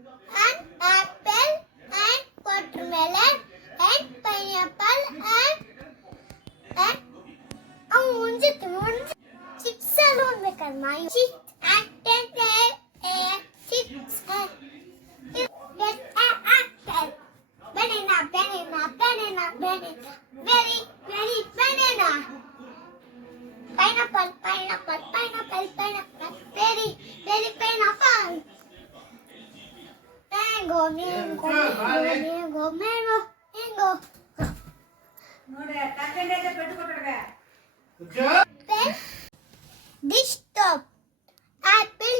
and apple and watermelon and pineapple and chips alone ಬೇಕಮ್ಮ chips and then chips get an apple banana very banana pineapple very pineapple mango ನೋಡ್ರೆ ಕಾಕಂಡೆ ಪೆಟ್ಟು ಕೊಟ್ಟರೆ then this top apple